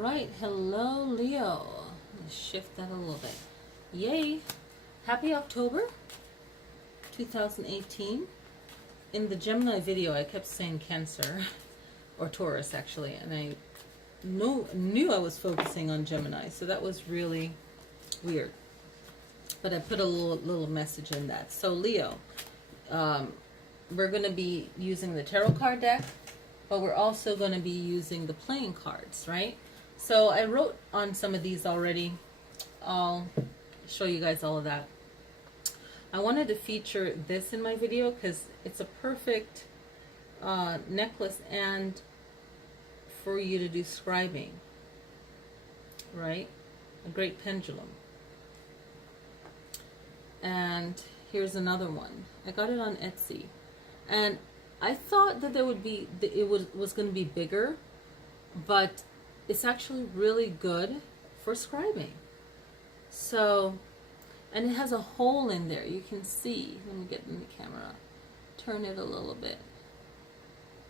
right, hello Leo. Let's shift that a little bit. Yay! Happy October 2018. In the Gemini video, I kept saying Cancer, or Taurus actually, and I knew I was focusing on Gemini, so that was really weird. But I put a little message in that. So Leo, we're going to be using the tarot card deck, but we're also going to be using the playing cards, right? So I wrote on some of these already. I'll show you guys all of that. I wanted to feature this in my video because it's a perfect necklace and for you to do scribing, right? A great pendulum. And here's another one. I got it on Etsy. And I thought that there would be, it was going to be bigger, but it's actually really good for scribing. So, and it has a hole in there. You can see. Let me get in the camera. Turn it a little bit.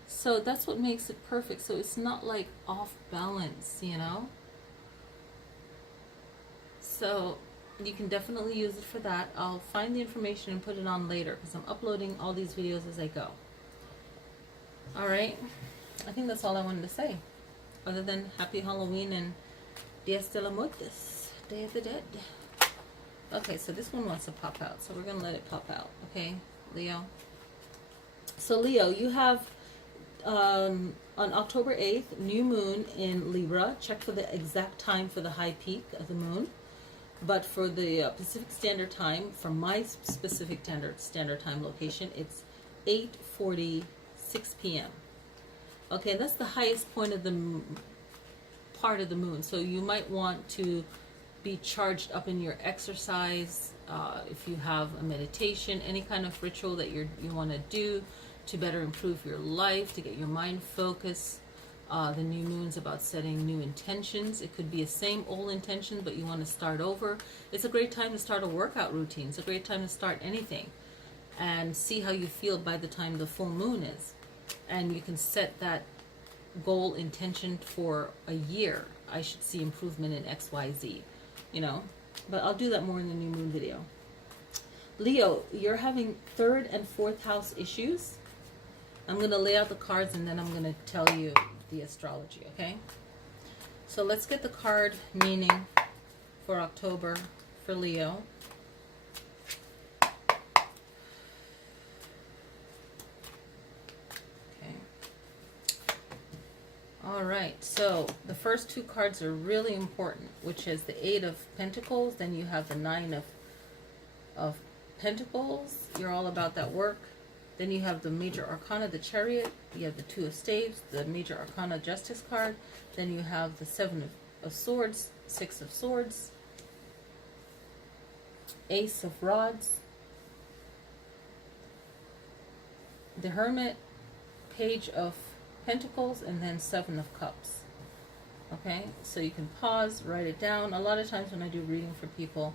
So that's what makes it perfect. So it's not like off balance, you know? So you can definitely use it for that. I'll find the information and put it on later because I'm uploading all these videos as I go. Alright, I think that's all I wanted to say. Other than Happy Halloween and Dia de los Muertos, Day of the Dead. Okay, so this one wants to pop out, so we're going to let it pop out. Okay, Leo. So Leo, you have on October 8th, new moon in Libra. Check for the exact time for the high peak of the moon. But for the Pacific Standard Time, from my specific standard time location, it's 8:46 p.m. Okay, that's the highest point of the part of the moon. So you might want to be charged up in your exercise. If you have a meditation, any kind of ritual that you want to do to better improve your life, to get your mind focused. The new moon's about setting new intentions. It could be a same old intention, but you want to start over. It's a great time to start a workout routine. It's a great time to start anything and see how you feel by the time the full moon is. And you can set that goal intention for a year. I should see improvement in XYZ, you know, but I'll do that more in the new moon video. Leo, you're having 3rd and 4th house issues. I'm going to lay out the cards and then I'm going to tell you the astrology, okay? So let's get the card meaning for October for Leo. Okay. All right, so the first two cards are really important, which is the 8 of Pentacles, then you have the 9 of Pentacles. You're all about that work. Then you have the Major Arcana, the Chariot. You have the 2 of Staves, the Major Arcana Justice card. Then you have the 7 of Swords, 6 of Swords, Ace of Rods, the Hermit, Page of Pentacles, and then 7 of Cups. Okay, so you can pause, write it down. A lot of times when I do reading for people,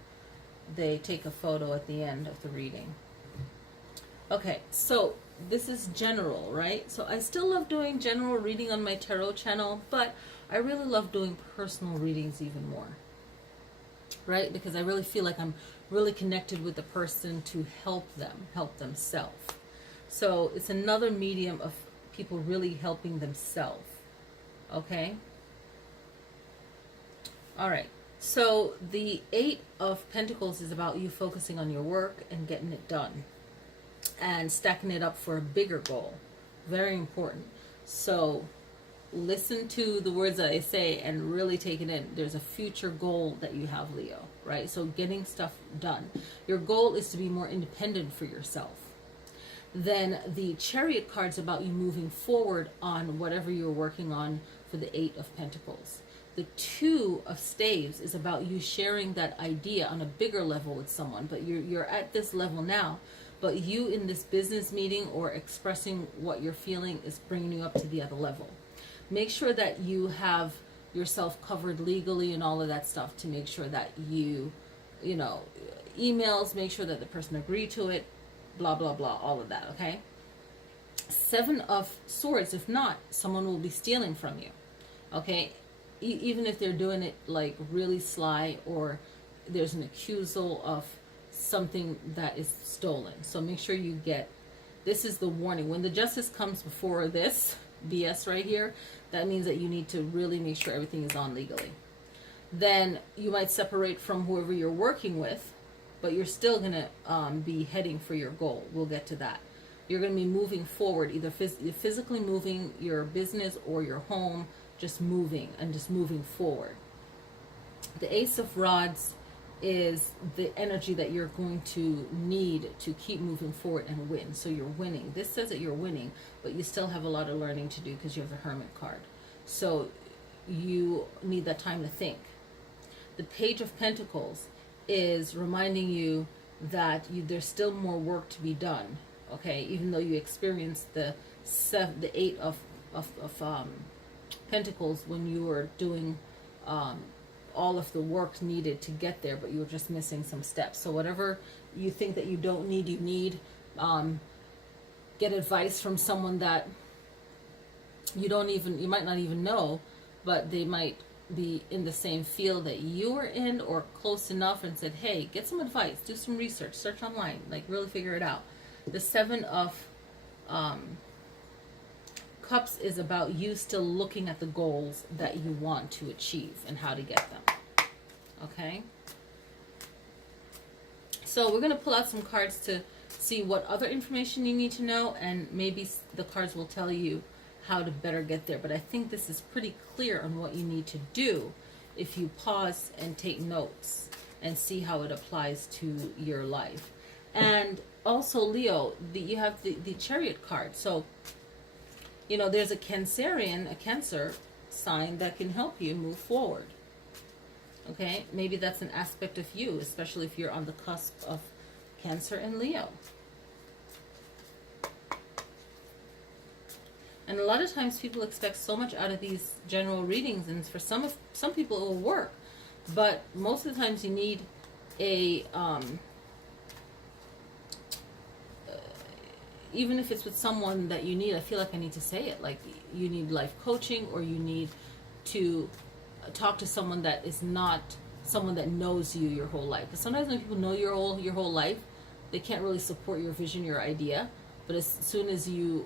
they take a photo at the end of the reading. Okay, so this is general, right? So I still love doing general reading on my tarot channel, but I really love doing personal readings even more, right? Because I really feel like I'm really connected with the person to help themselves. So it's another medium of people really helping themselves, okay? All right, so the 8 of Pentacles is about you focusing on your work and getting it done and stacking it up for a bigger goal. Very important. So listen to the words that I say and really take it in. There's a future goal that you have, Leo, right? So getting stuff done. Your goal is to be more independent for yourself. Then the Chariot card's about you moving forward on whatever you're working on for the 8 of Pentacles. The 2 of Staves is about you sharing that idea on a bigger level with someone, but you're at this level now. But you in this business meeting or expressing what you're feeling is bringing you up to the other level. Make sure that you have yourself covered legally and all of that stuff to make sure that you know, emails, make sure that the person agreed to it, blah, blah, blah, all of that, okay? 7 of Swords, if not, someone will be stealing from you, okay? even if they're doing it like really sly, or there's an accusal of something that is stolen. So make sure you get, this is the warning. When the justice comes before this BS right here, that means that you need to really make sure everything is on legally. Then you might separate from whoever you're working with, but you're still going to be heading for your goal. We'll get to that. You're going to be moving forward, either physically moving your business or your home, just moving and just moving forward. The Ace of Rods is the energy that you're going to need to keep moving forward and win. So you're winning. This says that you're winning, but you still have a lot of learning to do because you have the Hermit card. So you need that time to think. The Page of Pentacles is reminding you that there's still more work to be done. Okay, even though you experienced the Eight of Pentacles when you were doing all of the work needed to get there, but you were just missing some steps. So whatever you think that you don't need, you need. Get advice from someone that you might not even know, but they might be in the same field that you are in or close enough, and said, hey, get some advice, do some research, search online, like really figure it out. The Seven of Cups is about you still looking at the goals that you want to achieve and how to get them. Okay? So we're going to pull out some cards to see what other information you need to know, and maybe the cards will tell you how to better get there. But I think this is pretty clear on what you need to do if you pause and take notes and see how it applies to your life. And also, Leo, you have the Chariot card. So, you know, there's a Cancerian, a Cancer sign that can help you move forward. Okay? Maybe that's an aspect of you, especially if you're on the cusp of Cancer and Leo. And a lot of times people expect so much out of these general readings, and for some people it will work. But most of the times you need a even if it's with someone that you need, I feel like I need to say it, like you need life coaching, or you need to talk to someone that is not someone that knows you your whole life. Because sometimes when people know your whole life, they can't really support your vision, your idea. But as soon as you're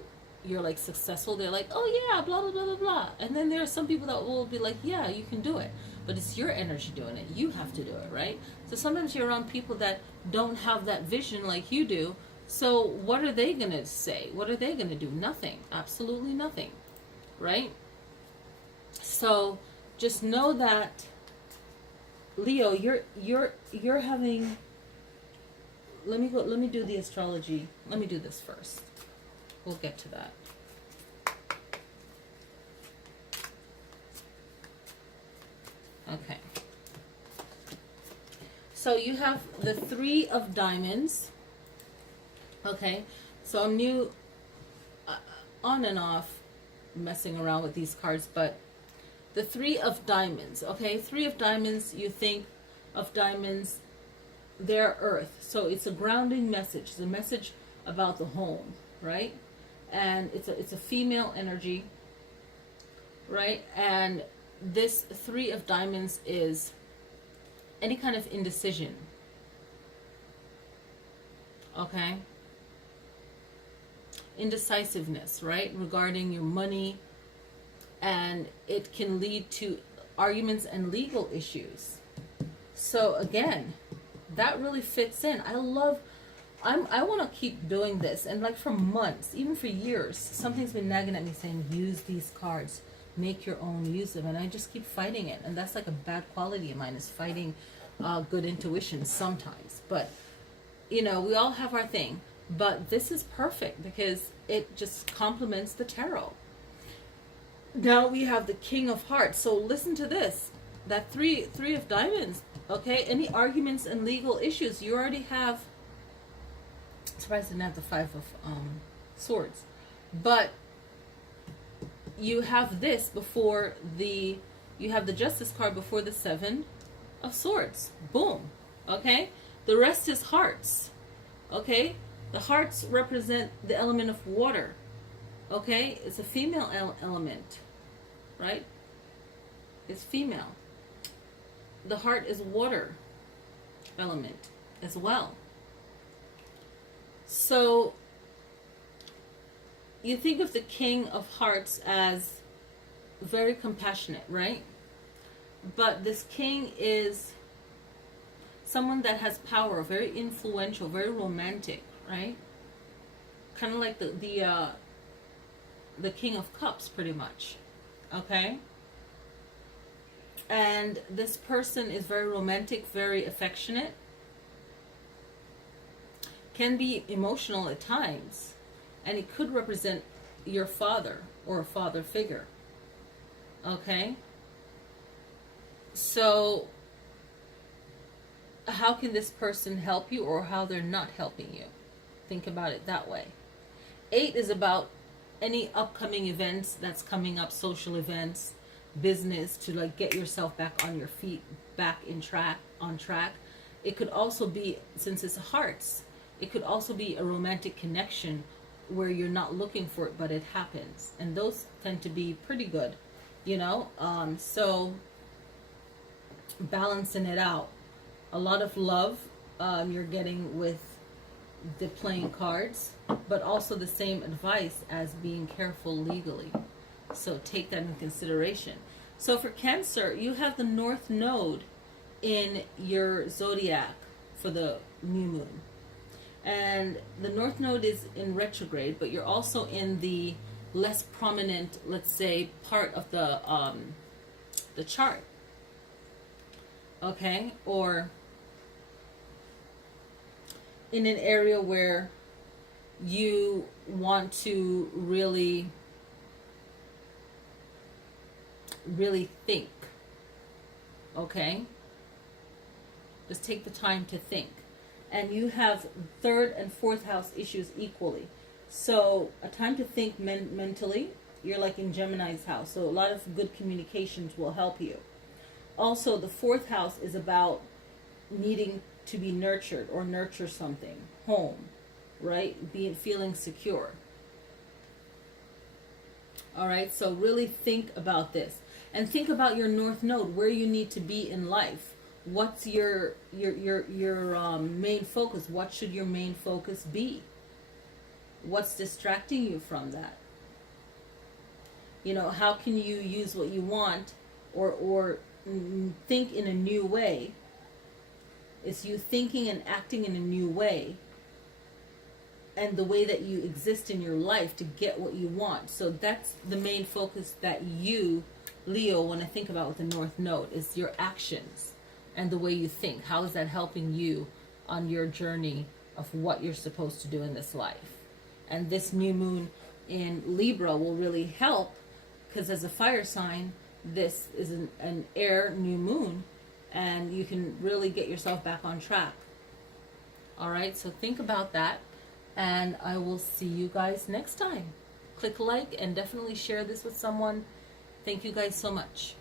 like successful, they're like, oh yeah, blah blah blah blah blah. And then there are some people that will be like, yeah, you can do it, but it's your energy doing it. You have to do it, right? So sometimes you're around people that don't have that vision like you do. So what are they gonna say? What are they gonna do? Nothing. Absolutely nothing. Right? So just know that, Leo, you're having, let me do the astrology. Let me do this first. We'll get to that. Okay. So you have the Three of Diamonds. Okay, so I'm new on and off messing around with these cards, but the Three of Diamonds, okay, Three of Diamonds, you think of diamonds, they're earth, so it's a grounding message. It's a message about the home, right? And it's a female energy, right? And this Three of Diamonds is any kind of indecision, okay? Indecisiveness, right, regarding your money, and it can lead to arguments and legal issues. So again, that really fits in. I want to keep doing this, and like for months, even for years, something's been nagging at me saying, use these cards, make your own use of it, and I just keep fighting it. And that's like a bad quality of mine, is fighting good intuition sometimes. But you know, we all have our thing. But this is perfect because it just complements the tarot. Now we have the King of Hearts. So listen to this. That three of Diamonds. Okay, any arguments and legal issues, you already have. I'm surprised I didn't have the Five of Swords. But you have this before you have the Justice card before the Seven of Swords. Boom. Okay? The rest is hearts. Okay? The hearts represent the element of water. Okay? It's a female element. Right? is female. The heart is water element as well. So you think of the King of Hearts as very compassionate, right? But this king is someone that has power, very influential, very romantic, right? Kind of like the King of Cups, pretty much. Okay? And this person is very romantic, very affectionate, can be emotional at times, and it could represent your father or a father figure. Okay? So how can this person help you, or how they're not helping you? Think about it that way. 8 is about any upcoming events that's coming up, social events, business, to like get yourself back on your feet, back on track. It could also be, since it's hearts, it could also be a romantic connection where you're not looking for it, but it happens. And those tend to be pretty good, you know? So balancing it out. A lot of love you're getting with the playing cards, but also the same advice as being careful legally. So take that in consideration. So for Cancer, you have the North Node in your zodiac for the new moon. And the North Node is in retrograde, but you're also in the less prominent, let's say, part of the chart. Okay? Or in an area where you want to really think. Okay? Just take the time to think. And you have 3rd and 4th house issues equally. So a time to think mentally. You're like in Gemini's house. So a lot of good communications will help you. Also, the 4th house is about needing to be nurtured or nurture something. Home, right? Feeling secure. All right, so really think about this. And think about your North Node, where you need to be in life. What's your main focus? What should your main focus be? What's distracting you from that? You know, how can you use what you want or think in a new way? It's you thinking and acting in a new way, and the way that you exist in your life to get what you want. So that's the main focus that you, Leo, want to think about with the North Node, is your actions and the way you think. How is that helping you on your journey of what you're supposed to do in this life? And this new moon in Libra will really help, because as a fire sign, this is an air new moon, and you can really get yourself back on track. All right, so think about that, and I will see you guys next time. Click like and definitely share this with someone. Thank you guys so much.